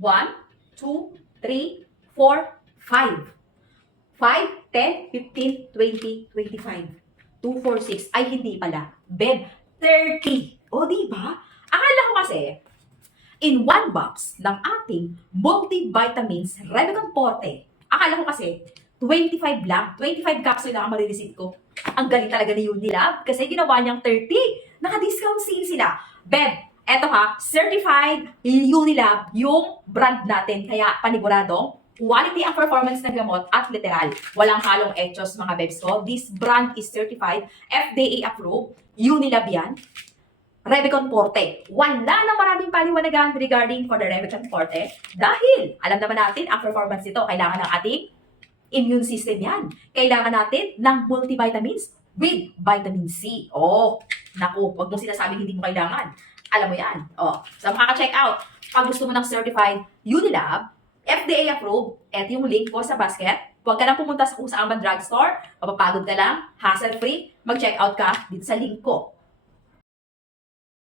1, 2, 3, 4, 5. 5, 10, 15, 20, 25. 2, 4, 6. Ay, hindi pala. Beb, 30. O, diba? Akala ko kasi, in one box ng ating multivitamins Revicon Forte, akala ko kasi, 25 lang. 25 capsule lang ang marireceive ko. Ang galing talaga ni Unilab kasi ginawa niyang 30. Naka-discount sale sila. Beb, eto ha, certified Unilab yung brand natin. Kaya paniguradong quality ang performance ng gamot at literal. Walang halong etchos mga bebs ko. This brand is certified, FDA approved, Unilab yan. Revicon Forte. Wala na maraming paliwanagan regarding for the Revicon Forte dahil alam naman natin ang performance nito. Kailangan ng ating immune system yan. Kailangan natin ng multivitamins with vitamin C. Oh, naku, wag mong sinasabing hindi mo kailangan. Alam mo yan. Oh, so makaka-check out. Pag gusto mo ng certified Unilab, FDA approved, eto yung link ko sa basket. Huwag ka nang pumunta sa kung saan man drugstore, mapapagod ka lang, hassle-free, mag-check out ka dito sa link ko.